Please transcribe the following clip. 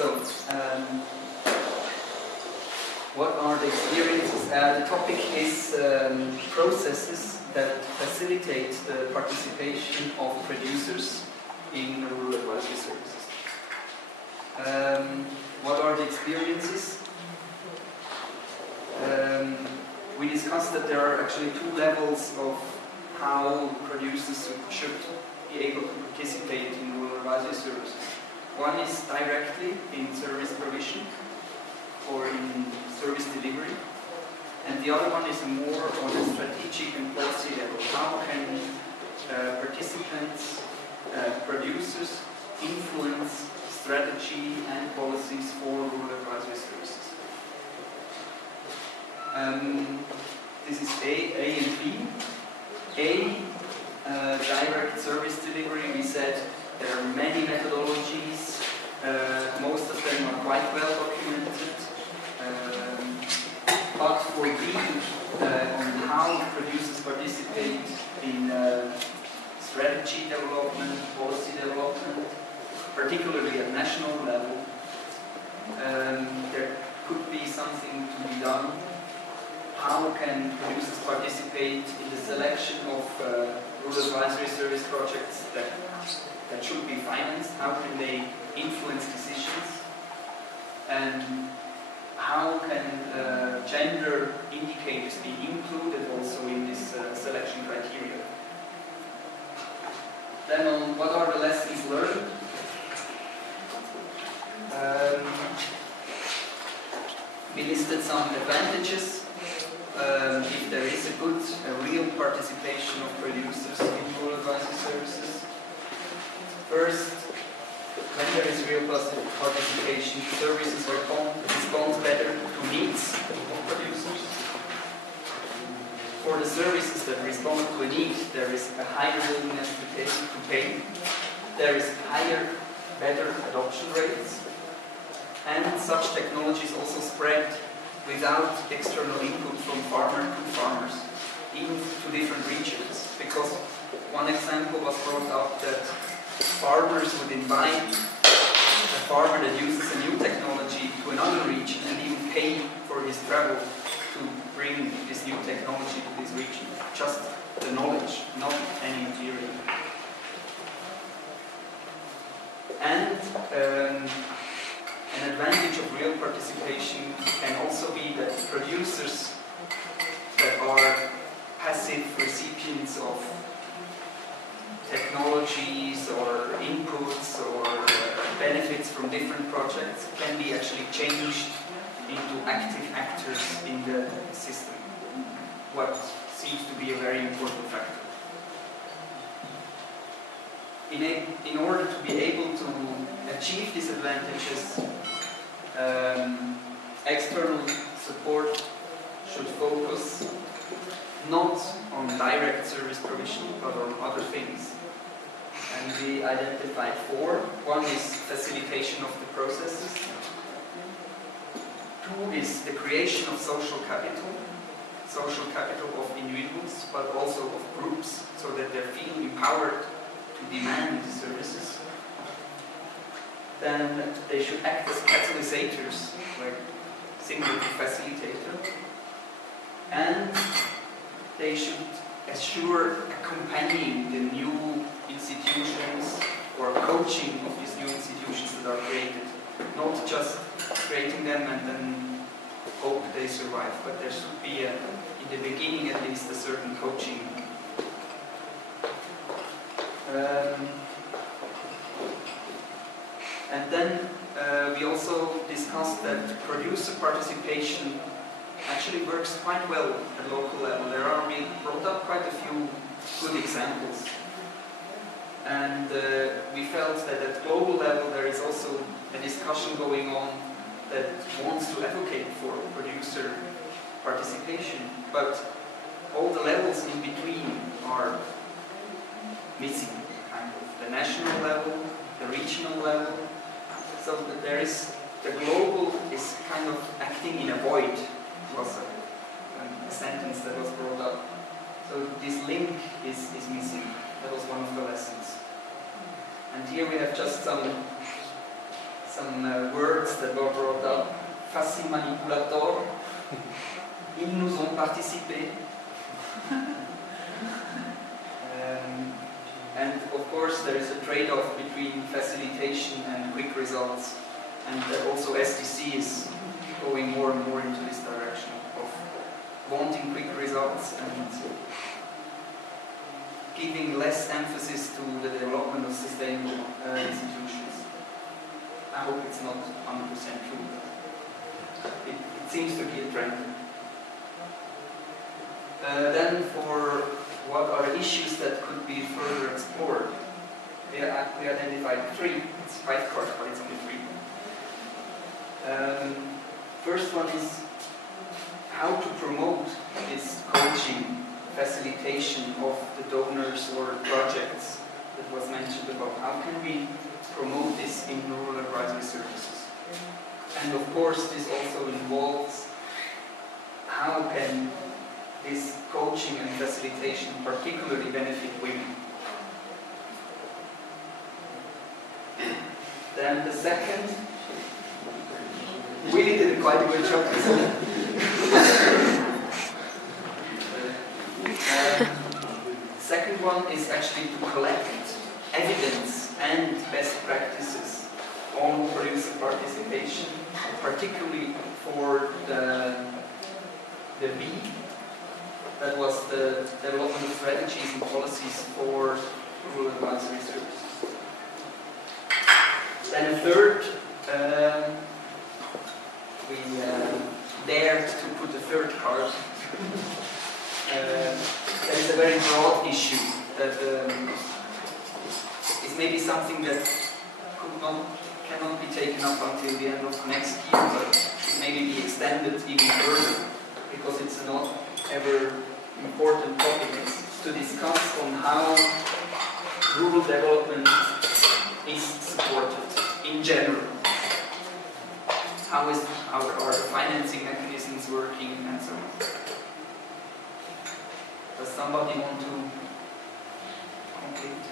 So, what are the experiences? The topic is processes that facilitate the participation of producers in rural advisory services. What are the experiences? We discussed that there are actually two levels of how producers should be able to participate in rural advisory services. One is directly in service provision or in service delivery, and the other one is more on a strategic and policy level. How can participants, producers, influence strategy and policies for rural advisory services? This is A and B. Direct service delivery. We said there are many methodologies. Most of them are quite well documented. But for B, on how producers participate in strategy development, policy development, particularly at national level, there could be something to be done. How can producers participate in the selection of rural advisory service projects that should be financed? How can they influence decisions? And how can gender indicators be included also in this selection criteria? Then on what are the lessons learned? We listed some advantages. If there is a real participation of producers in rural advisory services. First, when there is real participation, services respond better to needs of producers. For the services that respond to a need, there is a higher willingness to pay. There is better adoption rates. And such technologies also spread without external input from farmer to farmers, even to different regions. Because one example was brought up that farmers would invite a farmer that uses a new technology to another region and even pay for his travel to bring this new technology to this region. Just the knowledge, not any material. And an advantage of real participation can also be that producers that are passive recipients of technologies or inputs or benefits from different projects can be actually changed into active actors in the system, what seems to be a very important factor. In order to be able to achieve these advantages, external support should focus not on direct service provision, but on other things. And we identified four. One is facilitation of the processes. Two is the creation of social capital of individuals, but also of groups, so that they feel empowered to demand services. Then they should act as catalyzers, like similar to facilitator. And they should assure accompanying the new institutions or coaching of these new institutions that are created. Not just creating them and then hope they survive, but there should be, in the beginning at least, a certain coaching. And then we also discussed that producer participation actually works quite well at local level. We brought up quite a few good examples. And we felt that at global level there is also a discussion going on that wants to advocate for producer participation. But all the levels in between are missing. Kind of the national level, the regional level. So that there is, the global is kind of acting in a void. It was a sentence that was brought up. So this link is missing. That was one of the lessons. And here we have just some some words that were brought up. Facile manipulator. Ils nous ont participé. And of course there is a trade-off between facilitation and quick results, and also SDC is going more and more into this direction of wanting quick results and giving less emphasis to the development of sustainable institutions. I hope it's not 100% true, but it seems to be a trend. Then for what are issues that could be further explored? We identified 3. It's 5 cards, but it's only 3. First one is how to promote this coaching, facilitation of the donors or projects that was mentioned about. How can we promote this in rural advisory services? And of course this also involves how can this coaching and facilitation particularly benefit women. Then the second, Willie did a quite a good job. Second one is actually to collect evidence and best practices on producer participation, particularly for the B. That was the development of strategies and policies for rural advisory services. Then a third, we dared to put a third card. That is a very broad issue that is maybe something that cannot be taken up until the end of next year, but should maybe be extended even further, because it's not ever important topic. It's to discuss on how rural development is supported in general. How are the financing mechanisms working and so on. Does somebody want to complete?